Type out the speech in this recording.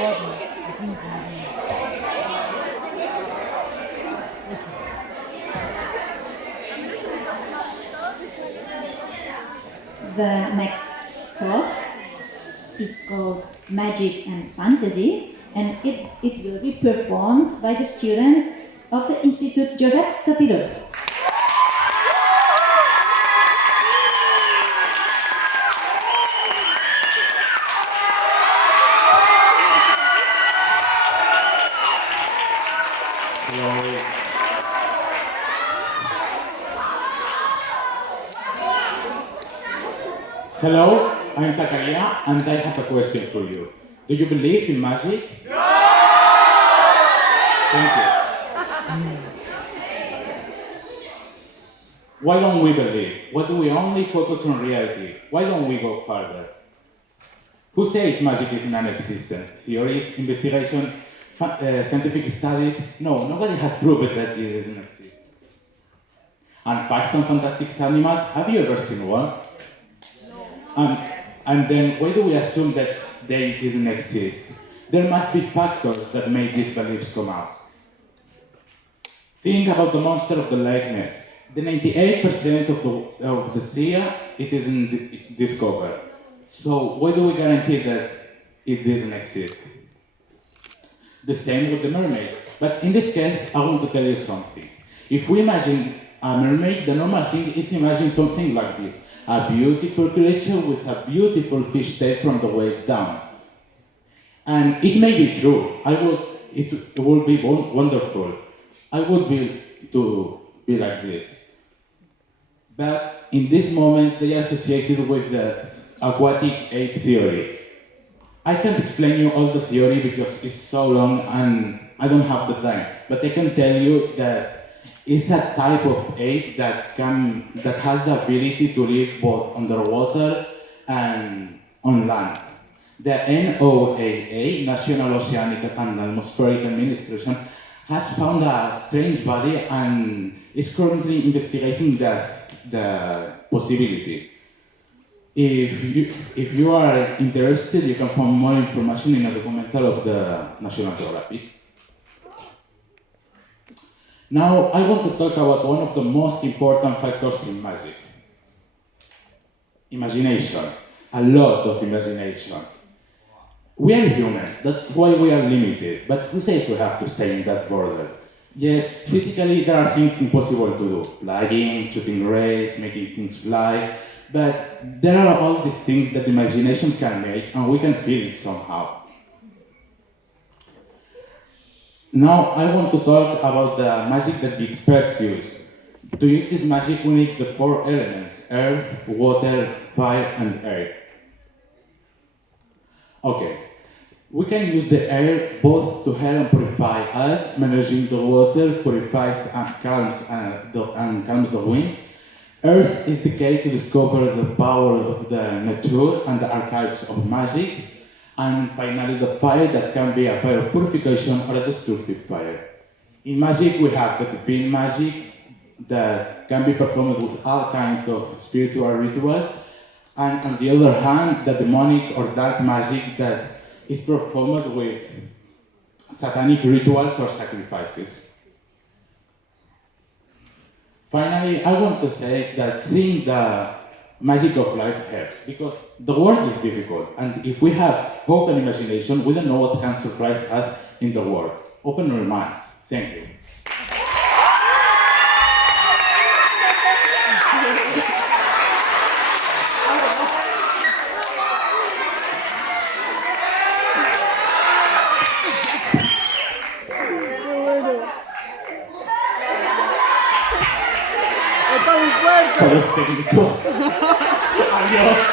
The next talk is called Magic and Fantasy, and it will be performed by the students of the Institute Josep Tapirot. Hello, I'm Zakaria, and I have a question for you. Do you believe in magic? No! Thank you. Why don't we believe? Why do we only focus on reality? Why don't we go further? Who says magic is non-existent? Theories, investigations, scientific studies? No, nobody has proved that it doesn't exist. And facts on fantastic animals? Have you ever seen one? And then why do we assume that they doesn't exist? There must be factors that make these beliefs come out. Think about the monster of the Lake Ness. The 98% of the sea, it isn't discovered. So why do we guarantee that it doesn't exist? The same with the mermaid. But in this case, I want to tell you something. If we imagine a mermaid, the normal thing is imagine something like this. A beautiful creature with a beautiful fish tail from the waist down. And it may be true. It would be wonderful. I would be to be like this. But in these moments, they are associated with the aquatic ape theory. I can't explain you all the theory because it's so long and I don't have the time. But I can tell you that it's a type of ape that has the ability to live both underwater and on land. The NOAA, National Oceanic and Atmospheric Administration, has found a strange body and is currently investigating the possibility. If you are interested, you can find more information in a documentary of the National Geographic. Now, I want to talk about one of the most important factors in magic. Imagination. A lot of imagination. We are humans, that's why we are limited, but who says we have to stay in that border? Yes, physically there are things impossible to do. Flying, shooting rays, making things fly, but there are all these things that imagination can make and we can feel it somehow. Now I want to talk about the magic that the experts use. To use this magic we need the four elements: earth, water, fire and air. Okay, we can use the air both to help and purify us, managing the water, purifies and calms the winds. Earth is the key to discover the power of the nature and the archives of magic. And finally, the fire that can be a fire of purification or a destructive fire. In magic, we have the divine magic that can be performed with all kinds of spiritual rituals, and on the other hand, the demonic or dark magic that is performed with satanic rituals or sacrifices. Finally, I want to say that seeing the magic of life hurts, because the world is difficult, and if we have hope and imagination, we don't know what can surprise us in the world. Open your minds. Thank you. Está muy fuerte. Para los técnicos. Adiós.